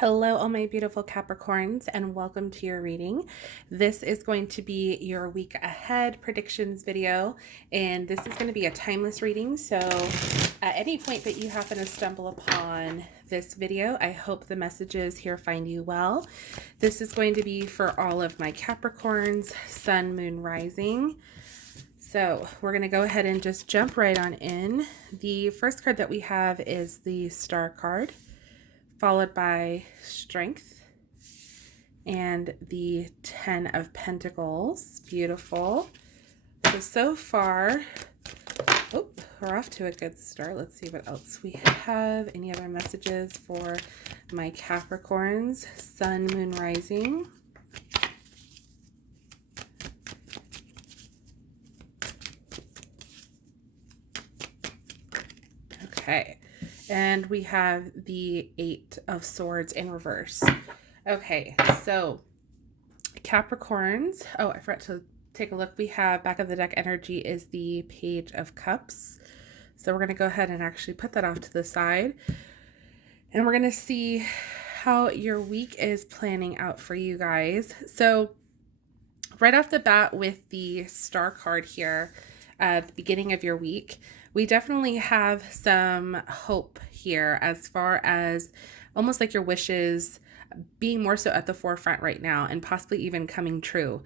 Hello, all my beautiful Capricorns, and welcome to your reading. This is going to be your week ahead predictions video, and this is going to be a timeless reading. So at any point that you happen to stumble upon this video, I hope the messages here find you well. This is going to be for all of my Capricorns, Sun, Moon, Rising. So we're going to go ahead and just jump right on in. The first card that we have is the Star card, followed by Strength and the 10 of Pentacles. Beautiful. So far, we're off to a good start. Let's see what else we have. Any other messages for my Capricorns, Sun, Moon, Rising? Okay. And we have the 8 of Swords in reverse. Okay, so Capricorns. Oh, I forgot to take a look. We have back of the deck energy is the Page of Cups. So we're going to go ahead and actually put that off to the side. And we're going to see how your week is planning out for you guys. So right off the bat with the Star card here at the beginning of your week, we definitely have some hope here as far as almost like your wishes being more so at the forefront right now and possibly even coming true.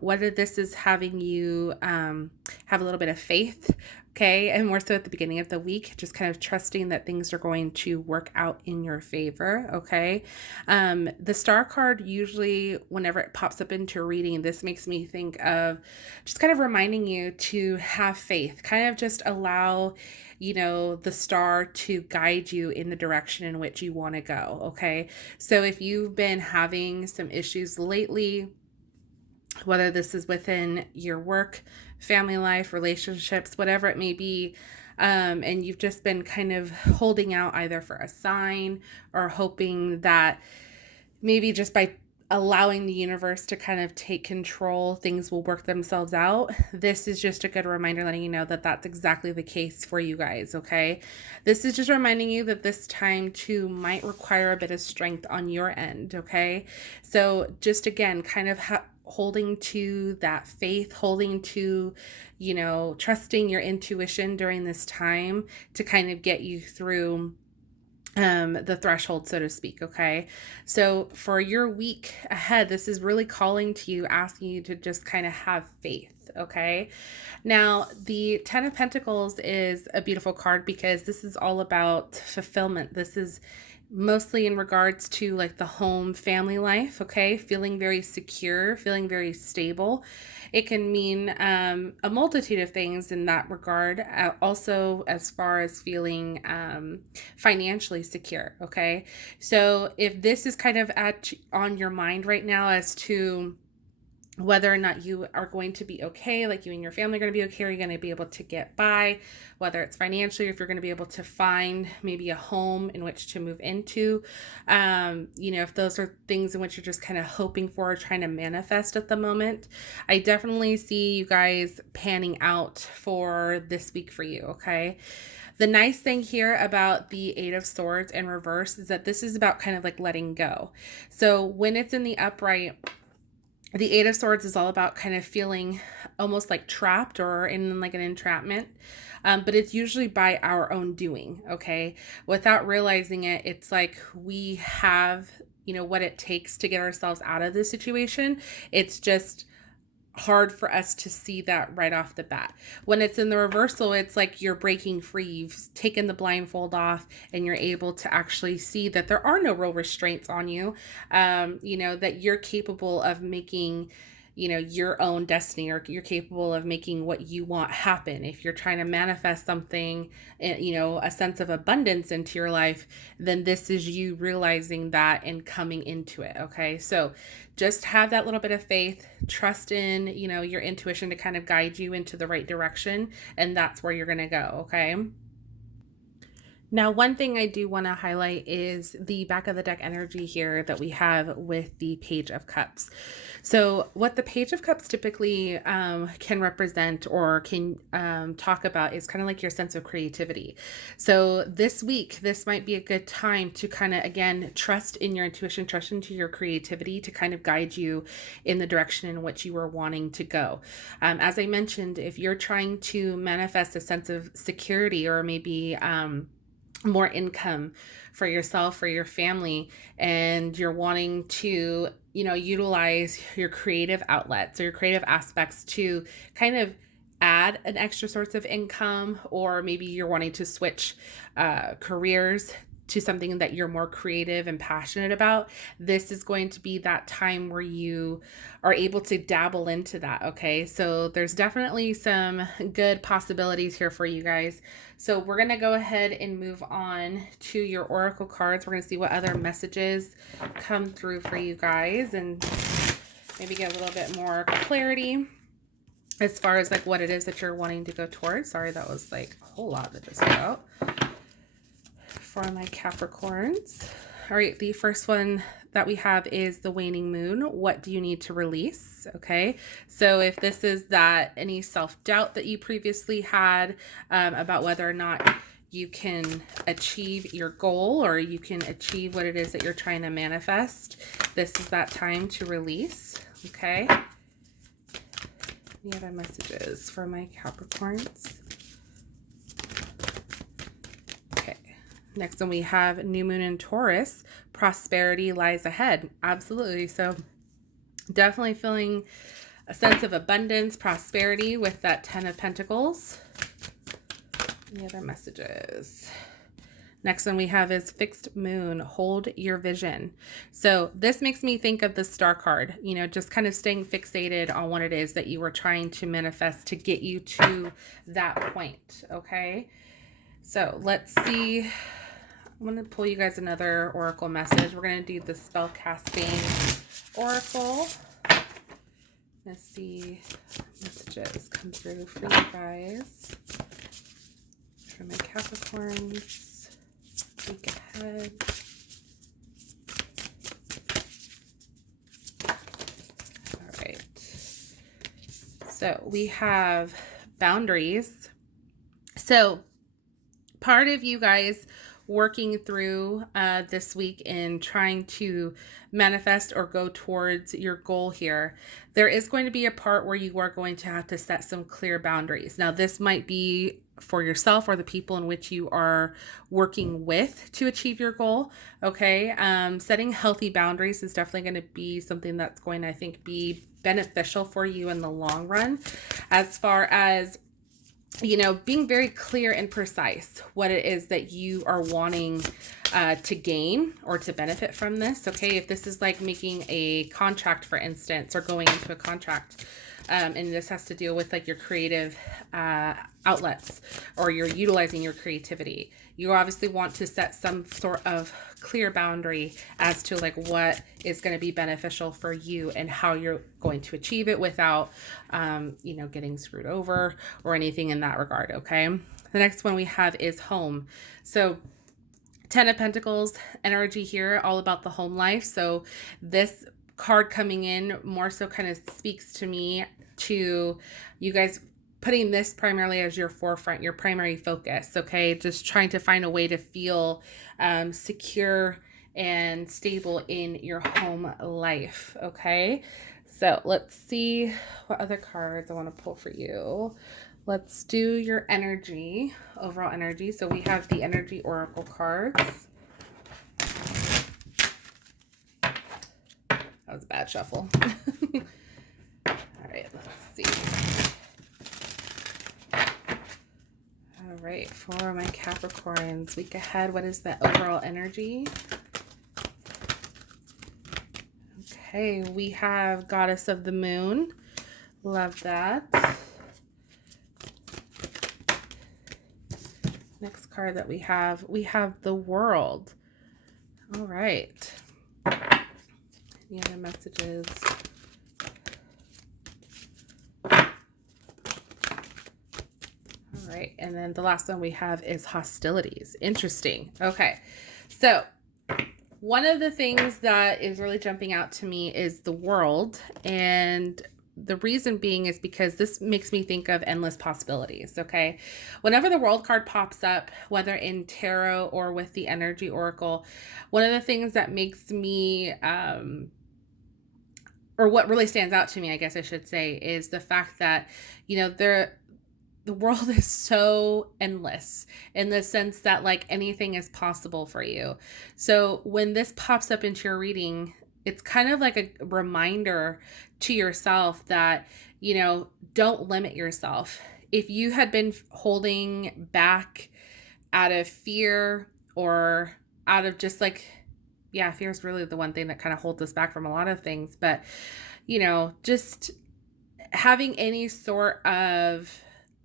Whether this is having you have a little bit of faith, okay, and more so at the beginning of the week, just kind of trusting that things are going to work out in your favor, okay? The Star card, usually whenever it pops up into a reading, this makes me think of just kind of reminding you to have faith, kind of just allow, the star to guide you in the direction in which you want to go, okay? So if you've been having some issues lately, whether this is within your work, family life, relationships, whatever it may be, and you've just been kind of holding out either for a sign or hoping that maybe just by allowing the universe to kind of take control, things will work themselves out. This is just a good reminder letting you know that that's exactly the case for you guys, okay? This is just reminding you that this time too might require a bit of strength on your end, okay? So just again, kind of holding to that faith, holding to, trusting your intuition during this time to kind of get you through the threshold, so to speak, okay? So for your week ahead, this is really calling to you, asking you to just kind of have faith, okay? Now, the 10 of Pentacles is a beautiful card because this is all about fulfillment. This is mostly in regards to like the home family life, okay? Feeling very secure, feeling very stable. It can mean a multitude of things in that regard. Also, as far as feeling financially secure, okay? So if this is kind of on your mind right now as to whether or not you are going to be okay, like you and your family are going to be okay, are you going to be able to get by, whether it's financially, or if you're going to be able to find maybe a home in which to move into, if those are things in which you're just kind of hoping for or trying to manifest at the moment, I definitely see you guys panning out for this week for you, okay? The nice thing here about the 8 of Swords in reverse is that this is about kind of like letting go. So when it's in the upright, the 8 of Swords is all about kind of feeling almost like trapped or in like an entrapment, but it's usually by our own doing, okay? Without realizing it, it's like we have, what it takes to get ourselves out of this situation. It's just hard for us to see that right off the bat. When it's in the reversal, it's like you're breaking free. You've taken the blindfold off and you're able to actually see that there are no real restraints on you, that you're capable of making, your own destiny, or you're capable of making what you want happen. If you're trying to manifest something, a sense of abundance into your life, then this is you realizing that and coming into it, okay? So just have that little bit of faith, trust in, your intuition to kind of guide you into the right direction, and that's where you're going to go, okay? Now, one thing I do want to highlight is the back of the deck energy here that we have with the Page of Cups. So what the Page of Cups typically can represent or can talk about is kind of like your sense of creativity. So this week, this might be a good time to kind of, again, trust in your intuition, trust into your creativity to kind of guide you in the direction in which you are wanting to go. As I mentioned, if you're trying to manifest a sense of security or maybe more income for yourself, for your family, and you're wanting to, utilize your creative outlets or your creative aspects to kind of add an extra source of income, or maybe you're wanting to switch careers to something that you're more creative and passionate about, this is going to be that time where you are able to dabble into that, okay? So there's definitely some good possibilities here for you guys. So we're going to go ahead and move on to your oracle cards. We're going to see what other messages come through for you guys and maybe get a little bit more clarity as far as like what it is that you're wanting to go towards. Sorry, that was like a whole lot that just came out. For my Capricorns. All right, the first one that we have is the waning moon. What do you need to release? Okay, so if this is that any self-doubt that you previously had about whether or not you can achieve your goal or you can achieve what it is that you're trying to manifest, this is that time to release. Okay, any other messages for my Capricorns? Next one we have new moon in Taurus. Prosperity lies ahead. Absolutely. So definitely feeling a sense of abundance, prosperity with that 10 of Pentacles. Any other messages? Next one we have is fixed moon. Hold your vision. So this makes me think of the star card, just kind of staying fixated on what it is that you were trying to manifest to get you to that point. Okay. So let's see. I'm going to pull you guys another oracle message. We're going to do the spell casting oracle. Let's see what messages come through for you guys. For my Capricorns, week ahead. All right. So we have boundaries. So part of you guys working through this week in trying to manifest or go towards your goal here, there is going to be a part where you are going to have to set some clear boundaries. Now, this might be for yourself or the people in which you are working with to achieve your goal. Okay. Setting healthy boundaries is definitely going to be something that's going to, I think, be beneficial for you in the long run, as far as being very clear and precise what it is that you are wanting to gain or to benefit from this. Okay, if this is like making a contract, for instance, or going into a contract, and this has to deal with like your creative outlets, or you're utilizing your creativity, you obviously want to set some sort of clear boundary as to like what is going to be beneficial for you and how you're going to achieve it without getting screwed over or anything in that regard. Okay, the next one we have is home. So 10 of Pentacles energy here, all about the home life. So this card coming in more so kind of speaks to me to you guys putting this primarily as your forefront, your primary focus. Okay, just trying to find a way to feel secure and stable in your home life. Okay, so let's see what other cards I want to pull for you. Let's do your energy, overall energy. So we have the energy oracle cards. That was a bad shuffle. All right, let's see. All right, for my Capricorns, week ahead, what is the overall energy? Okay, we have Goddess of the Moon. Love that. Next card that we have the World. All right. Any other messages? All right. And then the last one we have is hostilities. Interesting. Okay. So one of the things that is really jumping out to me is the world. And the reason being is because this makes me think of endless possibilities. Okay. Whenever the world card pops up, whether in tarot or with the energy oracle, one of the things that makes me, or what really stands out to me, I guess I should say, is the fact that, you know, the world is so endless in the sense that like anything is possible for you. So when this pops up into your reading, it's kind of like a reminder to yourself that, you know, don't limit yourself. If you had been holding back out of fear or out of just like, yeah, fear is really the one thing that kind of holds us back from a lot of things. But, you know, just having any sort of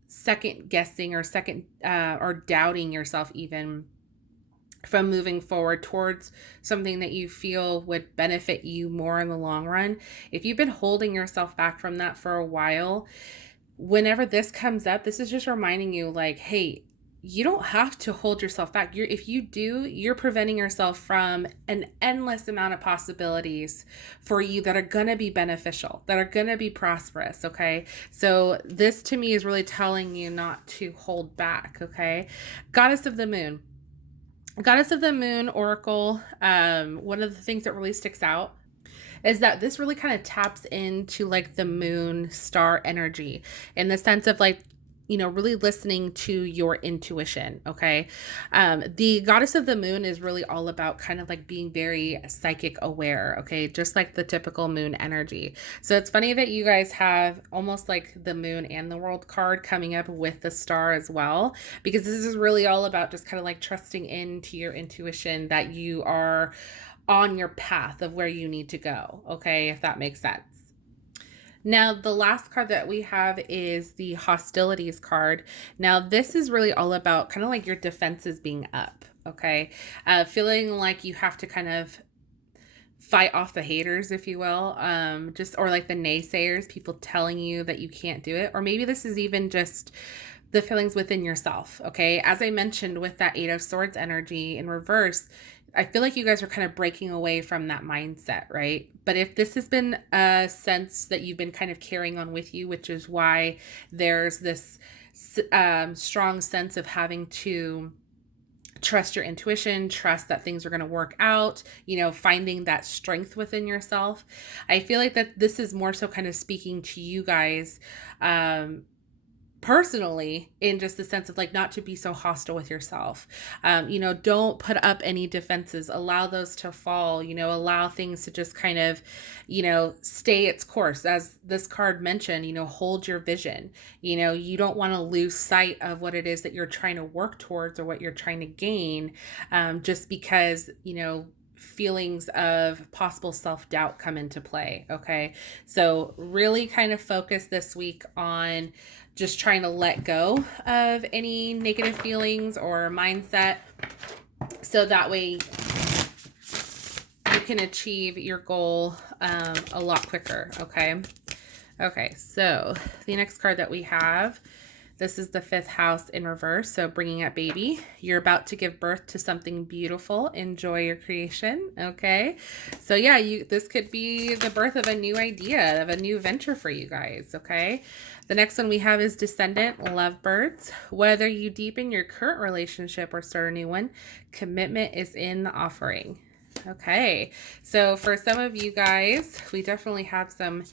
second guessing or or doubting yourself even from moving forward towards something that you feel would benefit you more in the long run. If you've been holding yourself back from that for a while, whenever this comes up, this is just reminding you like, hey, you don't have to hold yourself back. If you do, you're preventing yourself from an endless amount of possibilities for you that are going to be beneficial, that are going to be prosperous. Okay. So this to me is really telling you not to hold back. Okay. Goddess of the Moon. Goddess of the Moon oracle. One of the things that really sticks out is that this really kind of taps into like the moon star energy in the sense of like, you know, really listening to your intuition. Okay. The Goddess of the Moon is really all about kind of like being very psychic aware. Okay. Just like the typical moon energy. So it's funny that you guys have almost like the moon and the world card coming up with the star as well, because this is really all about just kind of like trusting into your intuition that you are on your path of where you need to go. Okay. If that makes sense. Now, the last card that we have is the hostilities card. Now, this is really all about kind of like your defenses being up, okay? Feeling like you have to kind of fight off the haters, if you will, or like the naysayers, people telling you that you can't do it. Or maybe this is even just the feelings within yourself, okay? As I mentioned with that Eight of Swords energy in reverse, I feel like you guys are kind of breaking away from that mindset, right? But if this has been a sense that you've been kind of carrying on with you, which is why there's this strong sense of having to trust your intuition, trust that things are going to work out, you know, finding that strength within yourself. I feel like that this is more so kind of speaking to you guys, personally, in just the sense of like not to be so hostile with yourself. You know, don't put up any defenses, allow those to fall, you know, allow things to just kind of, you know, stay its course. As this card mentioned, you know, hold your vision. You know, you don't want to lose sight of what it is that you're trying to work towards or what you're trying to gain, just because, you know, feelings of possible self-doubt come into play. Okay. So really kind of focus this week on just trying to let go of any negative feelings or mindset, so that way you can achieve your goal a lot quicker. Okay. Okay. So the next card that we have, this is the 5th house in reverse. So bringing up baby, you're about to give birth to something beautiful. Enjoy your creation. Okay. So yeah, this could be the birth of a new idea, of a new venture for you guys. Okay. The next one we have is descendant, lovebirds. Whether you deepen your current relationship or start a new one, commitment is in the offering. Okay. So for some of you guys, we definitely have some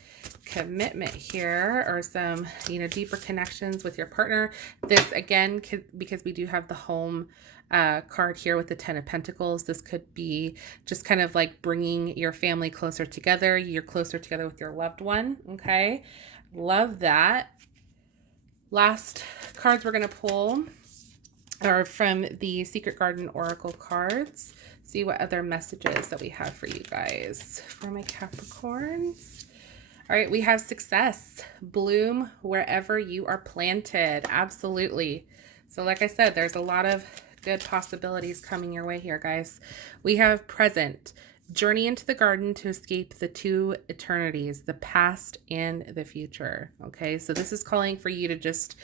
commitment here, or some, you know, deeper connections with your partner. This again could, because we do have the home card here with the 10 of Pentacles, this could be just kind of like bringing your family closer together. You're closer together with your loved one. Okay. Love that. Last cards we're going to pull are from the Secret Garden Oracle cards. See what other messages that we have for you guys. For my Capricorns. All right, we have success. Bloom wherever you are planted. Absolutely. So like I said, there's a lot of good possibilities coming your way here, guys. We have present. Journey into the garden to escape the two eternities, the past and the future. Okay, so this is calling for you to just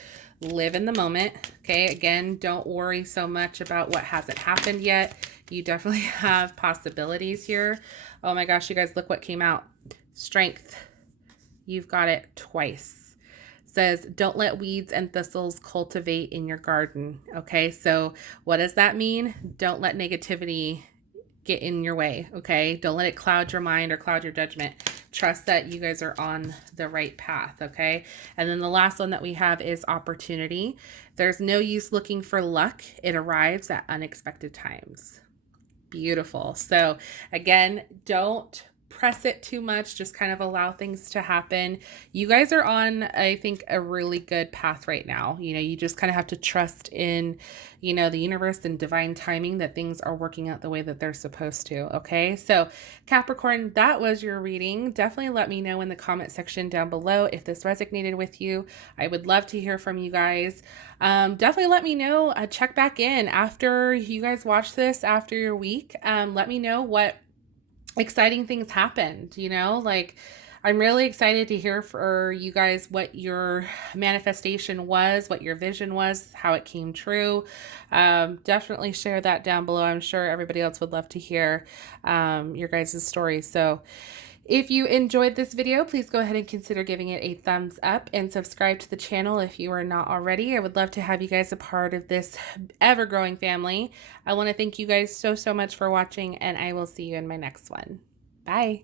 live in the moment. Okay, again, don't worry so much about what hasn't happened yet. You definitely have possibilities here. Oh my gosh, you guys, look what came out. Strength. You've got it twice. Says, don't let weeds and thistles cultivate in your garden. Okay, so what does that mean? Don't let negativity get in your way. Okay, don't let it cloud your mind or cloud your judgment. Trust that you guys are on the right path. Okay, and then the last one that we have is opportunity. There's no use looking for luck. It arrives at unexpected times. Beautiful. So again, don't press it too much. Just kind of allow things to happen. You guys are on, I think, a really good path right now. You know, you just kind of have to trust in, you know, the universe and divine timing that things are working out the way that they're supposed to. Okay. So Capricorn, that was your reading. Definitely let me know in the comment section down below if this resonated with you. I would love to hear from you guys. Definitely let me know, check back in after you guys watch this, after your week. Let me know what exciting things happened, you know, like I'm really excited to hear for you guys what your manifestation was, what your vision was, how it came true. Definitely share that down below. I'm sure everybody else would love to hear your guys' stories. So if you enjoyed this video, please go ahead and consider giving it a thumbs up and subscribe to the channel if you are not already. I would love to have you guys a part of this ever-growing family. I want to thank you guys so much for watching, and I will see you in my next one. Bye.